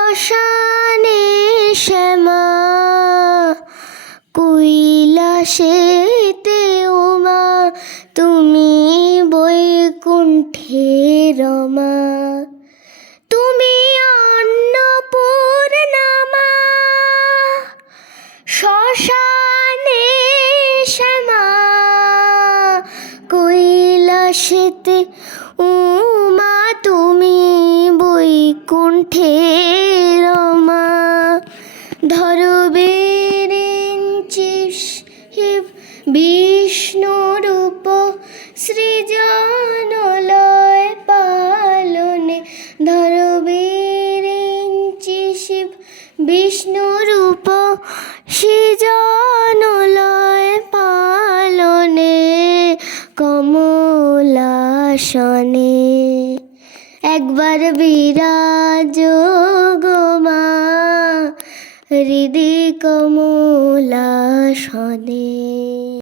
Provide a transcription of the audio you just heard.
শ্মশানে শ্যামা কৈলাসেতে উমা, তুমি বৈকুণ্ঠে রমা। তুমি অন্নপূর্ণা মা, শ্মশানে শ্যামা কৈলাসেতে উমা, তুমি বৈকুণ্ঠে রমা। ধরো বিরিঞ্চি শিব বিষ্ণুরূপ, সৃজন লয় পালনে। ধরো বিরিঞ্চি শিব বিষ্ণুরূপ, সৃজন লয় পালনে। কমলাসনে একবার বিরাজ গো মা, হৃদি কমলাসনে।